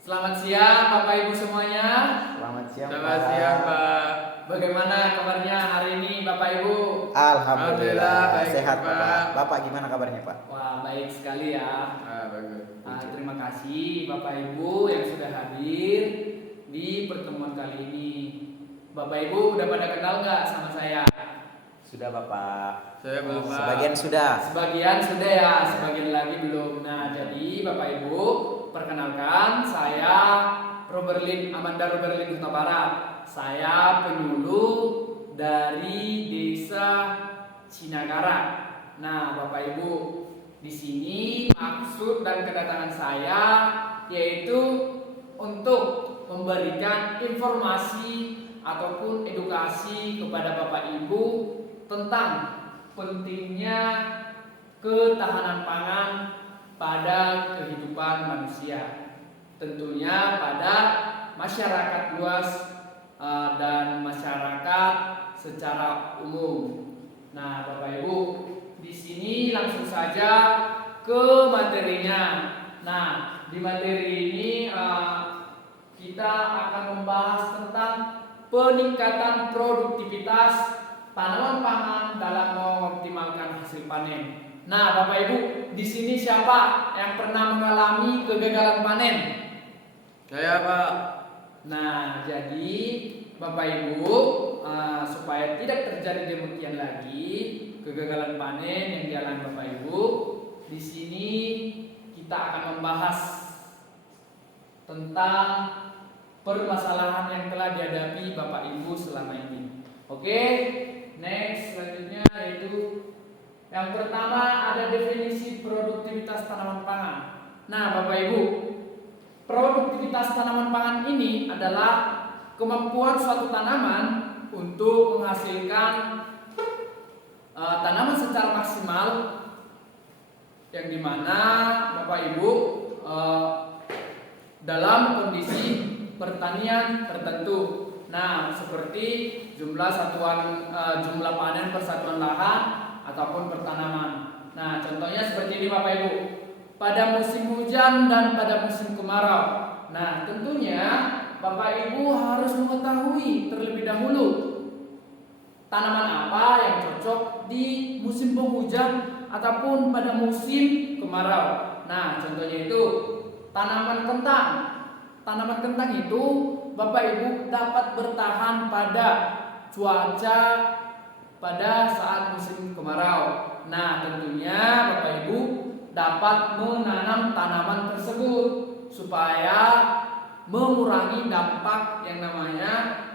Selamat siang Bapak Ibu semuanya. Selamat siang, Selamat Pak. siang, Pak. Bagaimana kabarnya hari ini Bapak Ibu? Alhamdulillah baik, sehat, Pak. Pak. Bapak gimana kabarnya, Pak? Wah, baik sekali ya. Bagus. Terima kasih Bapak Ibu yang sudah hadir di pertemuan kali ini. Bapak Ibu udah pada kenal nggak sama saya? Sudah, Bapak. Saya belum, Pak. Sebagian sudah. Sebagian sudah ya, sebagian lagi belum. Nah, jadi Bapak Ibu, perkenalkan saya Amanda Roberlin Huta Barat. Saya penyuluh dari Desa Cinagara. Nah, Bapak Ibu, di sini maksud dan kedatangan saya yaitu untuk memberikan informasi ataupun edukasi kepada Bapak Ibu tentang pentingnya ketahanan pangan pada kehidupan manusia, tentunya pada masyarakat luas dan masyarakat secara umum. Nah, Bapak Ibu, di sini langsung saja ke materinya. Nah, di materi ini kita akan membahas tentang peningkatan produktivitas tanaman pangan dalam mengoptimalkan hasil panen. Nah, Bapak Ibu, di sini siapa yang pernah mengalami kegagalan panen? Saya, Pak. Nah, jadi Bapak Ibu, supaya tidak terjadi demikian lagi kegagalan panen yang dialami Bapak Ibu, di sini kita akan membahas tentang permasalahan yang telah dihadapi Bapak Ibu selama ini. Oke, next selanjutnya yaitu yang pertama ada definisi produktivitas tanaman pangan. Nah, Bapak Ibu, produktivitas tanaman pangan ini adalah kemampuan suatu tanaman untuk menghasilkan tanaman secara maksimal, yang dimana Bapak Ibu dalam kondisi pertanian tertentu. Nah, seperti jumlah panen per satuan lahan ataupun pertanaman. Nah, contohnya seperti ini Bapak Ibu. Pada musim hujan dan pada musim kemarau. Nah, tentunya Bapak Ibu harus mengetahui terlebih dahulu tanaman apa yang cocok di musim penghujan ataupun pada musim kemarau. Nah, contohnya itu tanaman kentang. Tanaman kentang itu Bapak Ibu dapat bertahan pada cuaca pada saat musim kemarau. Nah, tentunya Bapak Ibu dapat menanam tanaman tersebut supaya mengurangi dampak yang namanya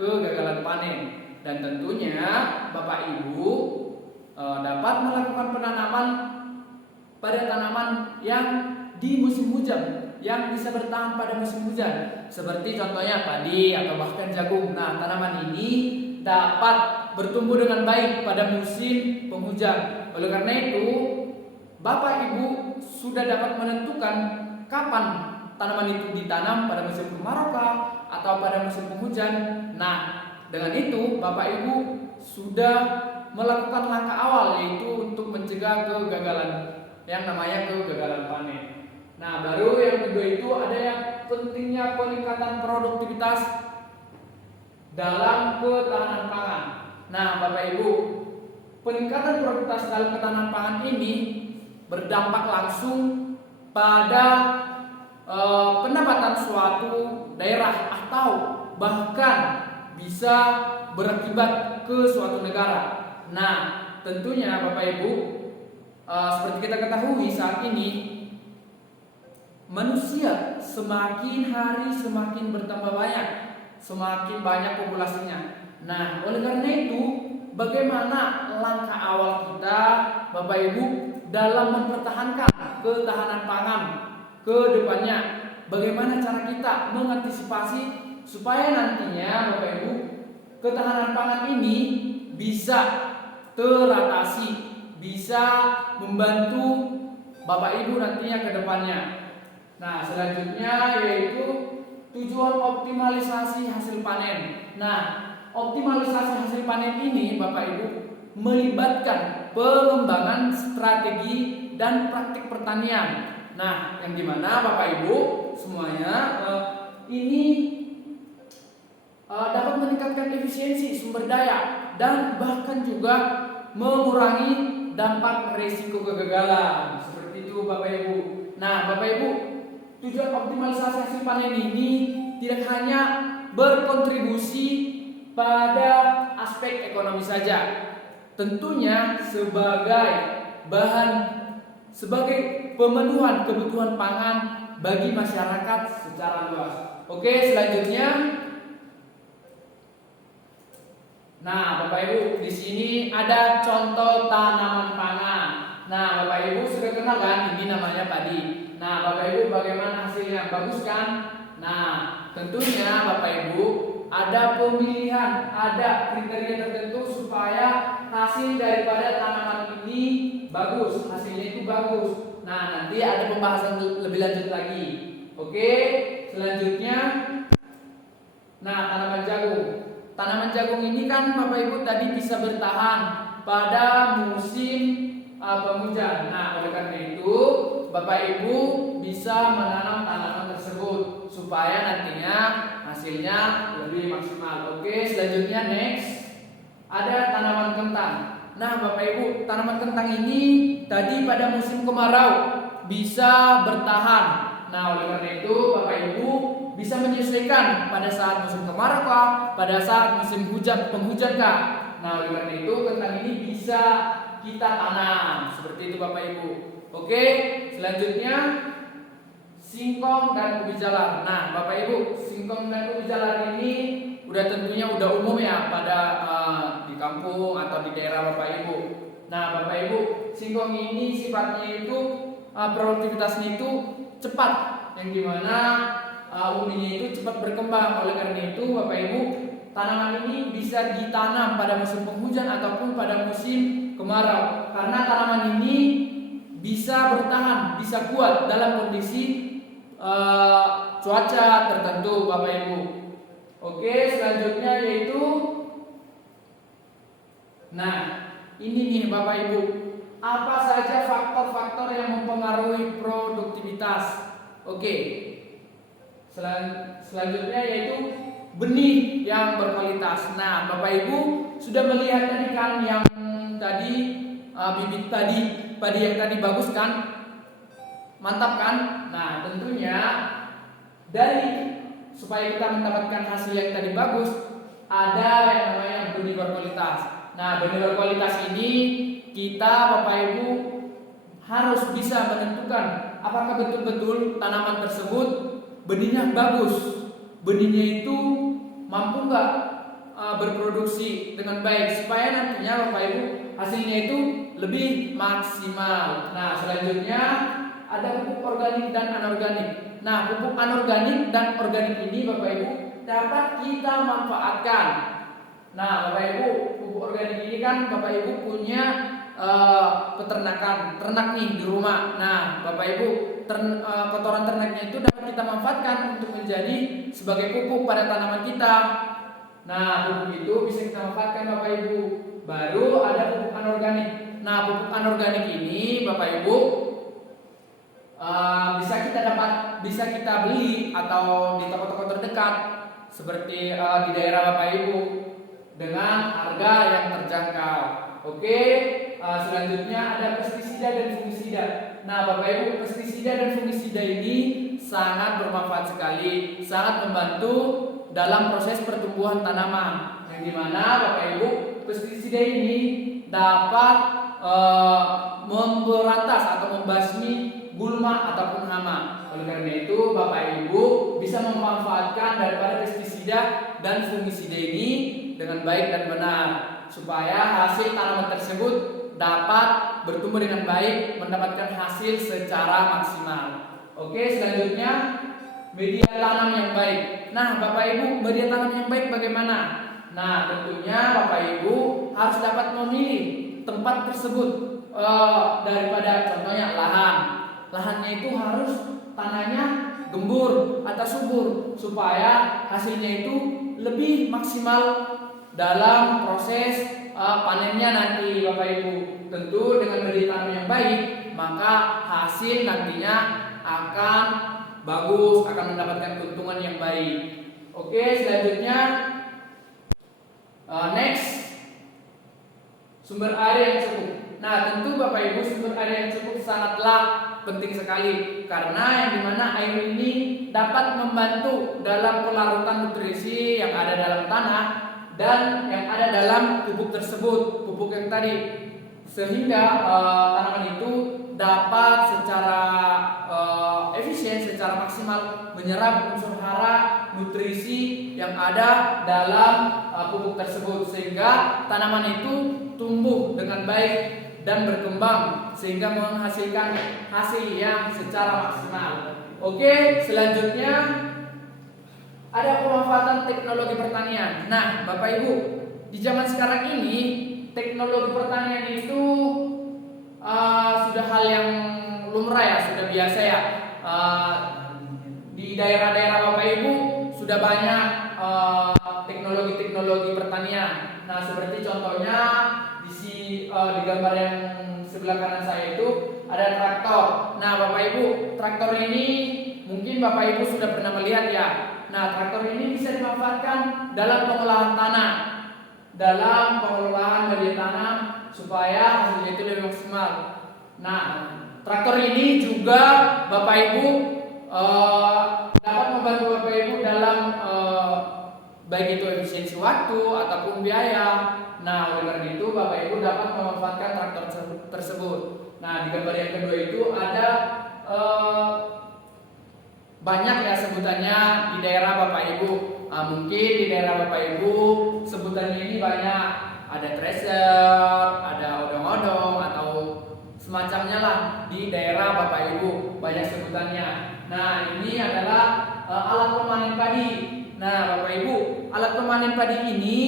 kegagalan panen. Dan tentunya Bapak Ibu dapat melakukan penanaman pada tanaman yang di musim hujan, yang bisa bertahan pada musim hujan, seperti contohnya padi atau bahkan jagung. Nah, tanaman ini dapat bertumbuh dengan baik pada musim penghujan. Oleh karena itu, Bapak Ibu sudah dapat menentukan kapan tanaman itu ditanam, pada musim kemarau atau pada musim penghujan. Nah, dengan itu Bapak Ibu sudah melakukan langkah awal, yaitu untuk mencegah kegagalan yang namanya kegagalan panen. Nah, baru yang kedua itu ada yang pentingnya peningkatan produktivitas dalam ketahanan pangan. Nah, Bapak Ibu, peningkatan produktivitas dalam ketahanan pangan ini berdampak langsung pada pendapatan suatu daerah atau bahkan bisa berakibat ke suatu negara. Nah, tentunya Bapak Ibu, seperti kita ketahui saat ini manusia semakin hari semakin bertambah banyak, semakin banyak populasinya. Nah, oleh karena itu, bagaimana langkah awal kita Bapak Ibu dalam mempertahankan ketahanan pangan ke depannya? Bagaimana cara kita mengantisipasi supaya nantinya Bapak Ibu ketahanan pangan ini bisa teratasi, bisa membantu Bapak Ibu nantinya ke depannya. Nah, selanjutnya yaitu tujuan optimalisasi hasil panen. Nah, optimalisasi hasil panen ini Bapak Ibu melibatkan pengembangan strategi dan praktik pertanian. Nah, yang dimana Bapak Ibu semuanya ini dapat meningkatkan efisiensi sumber daya dan bahkan juga mengurangi dampak risiko kegagalan. Seperti itu Bapak Ibu. Nah, Bapak Ibu, tujuan optimalisasi hasil panen ini tidak hanya berkontribusi pada aspek ekonomi saja. Tentunya sebagai pemenuhan kebutuhan pangan bagi masyarakat secara luas. Oke, selanjutnya. Nah, Bapak Ibu, di sini ada contoh tanaman pangan. Nah, Bapak Ibu sudah kenal kan? Ini namanya padi. Nah, Bapak Ibu bagaimana hasilnya? Bagus kan? Nah, tentunya Bapak Ibu ada pemilihan, ada kriteria tertentu supaya hasil daripada tanaman ini bagus, hasilnya itu bagus. Nah, nanti ada pembahasan lebih lanjut lagi. Oke, selanjutnya. Nah, tanaman jagung. Tanaman jagung ini kan Bapak Ibu tadi bisa bertahan pada musim penghujan. Nah, oleh karena itu Bapak Ibu bisa menanam tanaman tersebut supaya nantinya hasilnya lebih maksimal. Oke, selanjutnya next. Ada tanaman kentang. Nah, Bapak Ibu, tanaman kentang ini tadi pada musim kemarau bisa bertahan. Nah, oleh karena itu Bapak Ibu bisa menyesuaikan pada saat musim kemarau kah, pada saat musim penghujan kah. Nah, oleh karena itu kentang ini bisa kita tanam. Seperti itu Bapak Ibu. Oke, selanjutnya singkong dan ubi jalar. Nah, Bapak Ibu, singkong dan ubi jalar ini tentunya udah umum ya pada di kampung atau di daerah Bapak Ibu. Nah, Bapak Ibu, singkong ini sifatnya itu produktivitasnya itu cepat, yang dimana umbinya itu cepat berkembang. Oleh karena itu Bapak Ibu, tanaman ini bisa ditanam pada musim penghujan ataupun pada musim kemarau, karena tanaman ini bisa bertahan, bisa kuat dalam kondisi cuaca tertentu Bapak Ibu. Oke, selanjutnya yaitu ini nih Bapak Ibu, apa saja faktor-faktor yang mempengaruhi produktivitas. Oke, selanjutnya yaitu benih yang berkualitas. Nah, Bapak Ibu sudah melihat tadi kan yang tadi bibit padi yang tadi bagus kan, mantap kan. Nah, tentunya supaya kita mendapatkan hasil yang tadi bagus, ada yang namanya benih berkualitas. Nah, benih berkualitas ini kita Bapak Ibu harus bisa menentukan apakah betul-betul tanaman tersebut benihnya bagus, benihnya itu mampu nggak berproduksi dengan baik, supaya nantinya Bapak Ibu hasilnya itu lebih maksimal. Nah, selanjutnya ada pupuk organik dan anorganik. Nah, pupuk anorganik dan organik ini Bapak Ibu dapat kita manfaatkan. Nah, Bapak Ibu, pupuk organik ini kan Bapak Ibu punya peternakan, ternak nih di rumah. Nah, Bapak Ibu, kotoran ternaknya itu dapat kita manfaatkan untuk menjadi sebagai pupuk pada tanaman kita. Nah, pupuk itu bisa kita manfaatkan Bapak Ibu. Baru ada pupuk anorganik. Nah, pupuk anorganik ini Bapak Ibu bisa kita beli atau di toko-toko terdekat seperti di daerah Bapak Ibu dengan harga yang terjangkau. Oke, selanjutnya ada pestisida dan fungisida. Nah, Bapak Ibu, pestisida dan fungisida ini sangat bermanfaat sekali, sangat membantu dalam proses pertumbuhan tanaman. Yang dimana Bapak Ibu, pestisida ini dapat memberantas atau membasmi gulma ataupun hama. Oleh karena itu Bapak Ibu bisa memanfaatkan daripada pestisida dan fungisida ini dengan baik dan benar, supaya hasil tanaman tersebut dapat bertumbuh dengan baik, mendapatkan hasil secara maksimal. Oke, selanjutnya media tanam yang baik. Nah, Bapak Ibu, media tanam yang baik bagaimana? Nah, tentunya Bapak Ibu harus dapat memilih tempat tersebut daripada contohnya lahannya itu harus tanahnya gembur atau subur, supaya hasilnya itu lebih maksimal dalam proses panennya nanti Bapak Ibu. Tentu dengan media tanam yang baik, maka hasil nantinya akan bagus, akan mendapatkan keuntungan yang baik. Oke, selanjutnya next, sumber air yang cukup. Nah, tentu Bapak Ibu, sumber air yang cukup sangatlah penting sekali, karena yang dimana air ini dapat membantu dalam pelarutan nutrisi yang ada dalam tanah dan yang ada dalam pupuk tersebut, pupuk yang tadi, sehingga tanaman itu dapat secara efisien, secara maksimal menyerap unsur hara, nutrisi yang ada dalam pupuk tersebut, sehingga tanaman itu tumbuh dengan baik dan berkembang sehingga menghasilkan hasil yang secara maksimal. Oke, selanjutnya ada pemanfaatan teknologi pertanian. Nah, Bapak Ibu, di zaman sekarang ini teknologi pertanian itu sudah hal yang lumrah ya, sudah biasa ya. Di daerah-daerah Bapak Ibu sudah banyak teknologi-teknologi pertanian. Nah, seperti contohnya di gambar yang sebelah kanan saya itu ada traktor. Nah, Bapak Ibu, traktor ini mungkin Bapak Ibu sudah pernah melihat ya. Nah, traktor ini bisa dimanfaatkan dalam pengolahan tanah, dalam pengelolaan media tanam supaya hasilnya itu lebih maksimal. Nah, traktor ini juga Bapak Ibu dapat membantu Bapak Ibu dalam baik itu efisiensi waktu ataupun biaya. Nah, oleh karena itu Bapak Ibu dapat memanfaatkan traktor tersebut. Nah, di gambar yang kedua itu ada banyak ya sebutannya di daerah Bapak Ibu. Mungkin di daerah Bapak Ibu sebutannya ini banyak. Ada thresher, ada odong-odong atau semacamnya lah di daerah Bapak Ibu, banyak sebutannya. Nah, ini adalah alat pemanen padi. Nah, Bapak Ibu, alat pemanen padi ini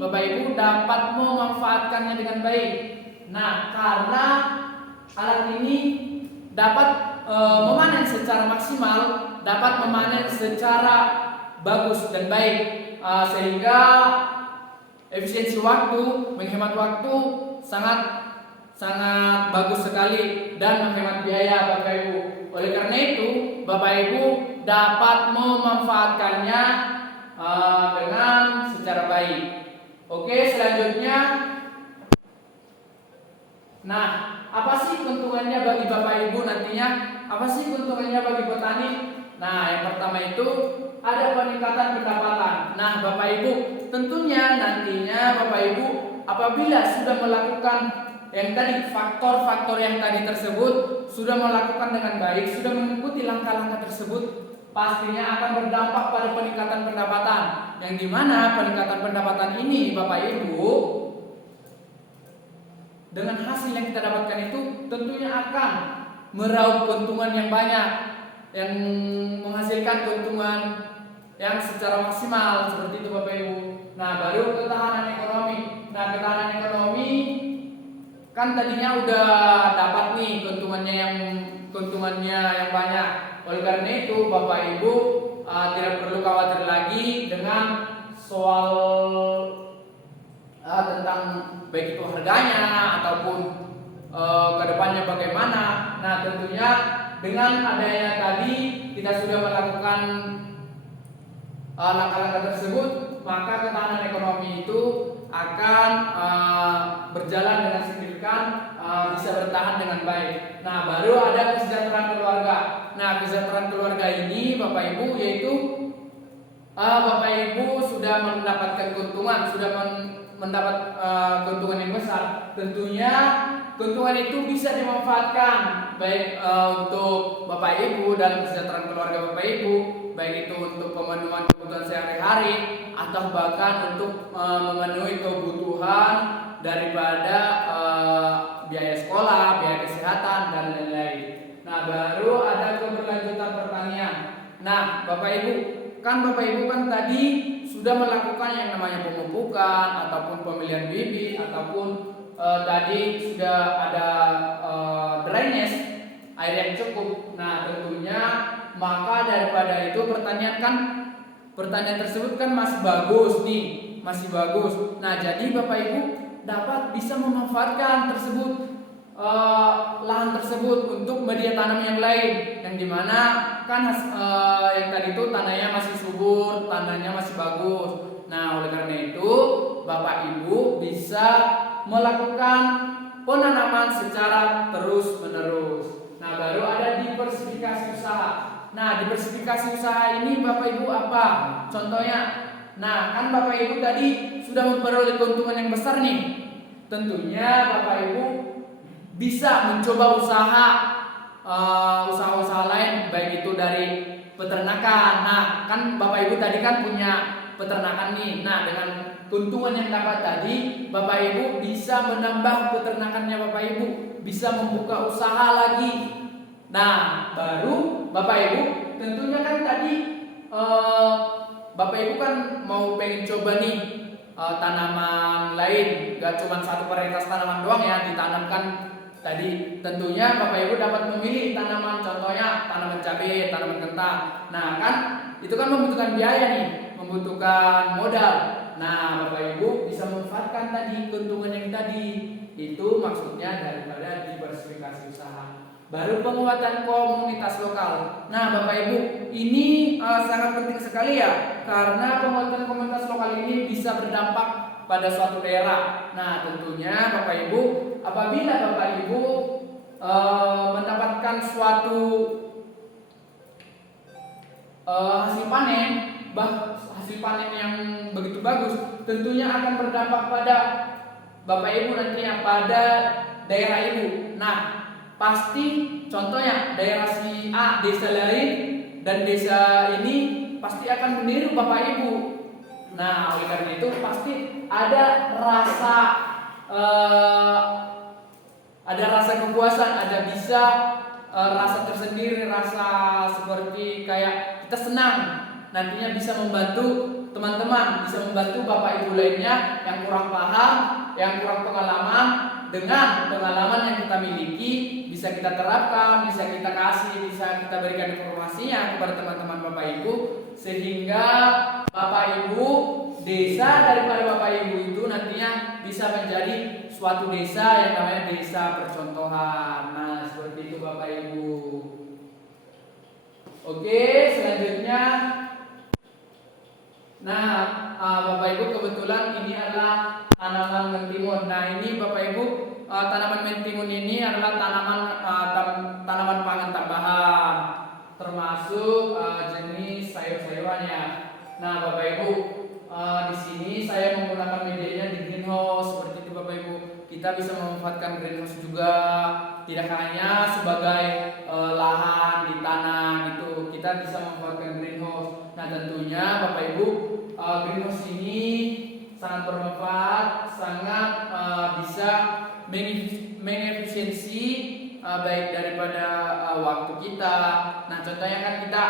Bapak Ibu dapat memanfaatkannya dengan baik. Nah, karena alat ini dapat memanen secara maksimal, dapat memanen secara bagus dan baik, sehingga efisiensi waktu, menghemat waktu sangat bagus sekali dan menghemat biaya Bapak Ibu. Oleh karena itu, Bapak Ibu dapat memanfaatkannya dengan secara baik. Oke, selanjutnya, nah, apa sih keuntungannya bagi Bapak Ibu nantinya? Apa sih keuntungannya bagi petani? Nah, yang pertama itu ada peningkatan pendapatan. Nah, Bapak Ibu, tentunya nantinya Bapak Ibu apabila sudah melakukan yang tadi, faktor-faktor yang tadi tersebut, sudah melakukan dengan baik, sudah mengikuti langkah-langkah tersebut, pastinya akan berdampak pada peningkatan pendapatan. Yang dimana peningkatan pendapatan ini Bapak Ibu, dengan hasil yang kita dapatkan itu tentunya akan meraup keuntungan yang banyak, yang menghasilkan keuntungan yang secara maksimal, seperti itu Bapak Ibu. Nah, baru ketahanan ekonomi. Nah, ketahanan ekonomi kan tadinya udah dapat nih keuntungannya yang banyak. Oleh karena itu Bapak Ibu tidak perlu khawatir lagi dengan soal tentang baik itu harganya ataupun kedepannya bagaimana. Nah, tentunya dengan adanya tadi kita sudah melakukan langkah-langkah tersebut, maka ketahanan ekonomi itu akan berjalan dengan signifikan, bisa bertahan dengan baik. Nah, baru ada kesejahteraan keluarga. Nah, kesejahteraan keluarga ini Bapak Ibu yaitu Bapak Ibu sudah mendapatkan keuntungan, sudah mendapat keuntungan yang besar. Tentunya keuntungan itu bisa dimanfaatkan baik untuk Bapak Ibu dalam kesejahteraan keluarga Bapak Ibu, baik itu untuk pemenuhan kebutuhan sehari-hari atau bahkan untuk memenuhi kebutuhan daripada biaya sekolah, biaya kesehatan dan lain-lain. Nah, baru ada keberlanjutan pertanian. Nah, Bapak Ibu kan tadi sudah melakukan yang namanya pemupukan ataupun pemilihan bibit ataupun tadi sudah ada drainase, air yang cukup. Nah, tentunya maka daripada itu pertanian tersebut kan masih bagus nih, masih bagus. Nah, jadi Bapak Ibu dapat bisa memanfaatkan tersebut lahan tersebut untuk media tanam yang lain, yang dimana kan yang tadi itu tanahnya masih subur, tanahnya masih bagus. Nah, oleh karena itu Bapak Ibu bisa melakukan penanaman secara terus menerus. Nah, baru ada diversifikasi usaha. Nah, diversifikasi usaha ini Bapak Ibu apa? Contohnya, nah kan Bapak Ibu tadi sudah memperoleh keuntungan yang besar nih. Tentunya Bapak Ibu bisa mencoba usaha-usaha lain, baik itu dari peternakan. Nah, kan Bapak Ibu tadi kan punya peternakan nih. Nah, dengan keuntungan yang dapat tadi, Bapak Ibu bisa menambah peternakannya Bapak Ibu, bisa membuka usaha lagi. Nah, baru Bapak Ibu tentunya kan tadi Bapak Ibu kan mau pengen coba nih tanaman lain, gak cuma satu varietas tanaman doang ya ditanamkan tadi. Tentunya Bapak Ibu dapat memilih tanaman, contohnya tanaman cabai, tanaman kentang. Nah, kan itu kan membutuhkan biaya nih, membutuhkan modal. Nah, Bapak Ibu bisa memanfaatkan tadi keuntungan yang tadi. Itu maksudnya daripada diversifikasi usaha. Baru penguatan komunitas lokal. Nah, Bapak Ibu, ini sangat penting sekali ya, karena penguatan komunitas lokal ini bisa berdampak pada suatu daerah. Nah, tentunya Bapak Ibu, apabila Bapak Ibu mendapatkan suatu hasil panen yang begitu bagus, tentunya akan berdampak pada Bapak Ibu nantinya, pada daerah Ibu. Nah, pasti contohnya daerah si A, desa lain dan desa ini pasti akan meniru Bapak Ibu. Nah, oleh karena itu pasti ada rasa kepuasan, ada bisa rasa tersendiri, rasa seperti kayak kita senang nantinya bisa membantu teman-teman, bisa membantu Bapak Ibu lainnya yang kurang paham, yang kurang pengalaman. Dengan pengalaman yang kita miliki bisa kita terapkan, bisa kita kasih, bisa kita berikan informasinya kepada teman-teman Bapak Ibu, sehingga Bapak Ibu, desa daripada Bapak Ibu itu nantinya bisa menjadi suatu desa yang namanya desa percontohan. Nah, seperti itu Bapak Ibu. Oke, selanjutnya, nah Bapak Ibu, kebetulan ini adalah tanaman mentimun. Nah, ini Bapak Ibu, tanaman mentimun ini adalah tanaman pangan tambahan, termasuk jenis sayur-sayurannya. Nah, Bapak Ibu, di sini saya menggunakan medianya di greenhouse. Seperti itu Bapak Ibu, kita bisa memanfaatkan greenhouse juga, tidak hanya sebagai lahan di tanah gitu, kita bisa memanfaatkan greenhouse. Nah, tentunya Bapak Ibu, greenhouse ini sangat bermanfaat, sangat bisa mengefisiensi baik daripada waktu kita. Nah, contohnya kan kita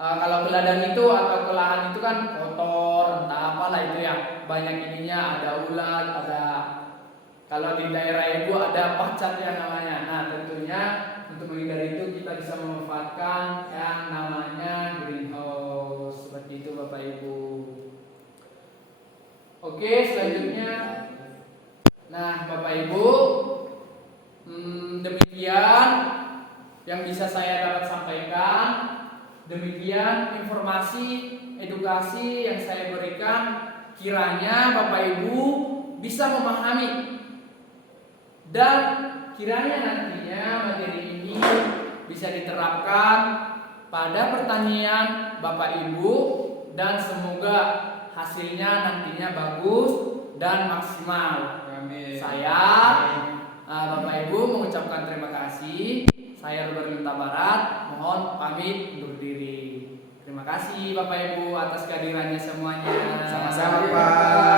kalau ke ladang itu atau ke lahan itu kan kotor, entah apalah itu ya, banyak ininya, ada ulat, ada, kalau di daerah Ibu ada pacat yang namanya. Nah, tentunya untuk menghindari itu kita bisa memanfaatkan yang namanya greenhouse. Seperti itu Bapak Ibu. Oke, selanjutnya, nah Bapak Ibu, demikian yang bisa saya dapat sampaikan. Demikian informasi edukasi yang saya berikan, kiranya Bapak Ibu bisa memahami dan kiranya nantinya materi ini bisa diterapkan pada pertanian Bapak Ibu, dan semoga hasilnya nantinya bagus dan maksimal. Amin. Saya Bapak Ibu mengucapkan terima kasih. Saya Robert Linta Barat, mohon pamit undur diri. Terima kasih Bapak Ibu atas kehadirannya semuanya. Sama-sama Pak.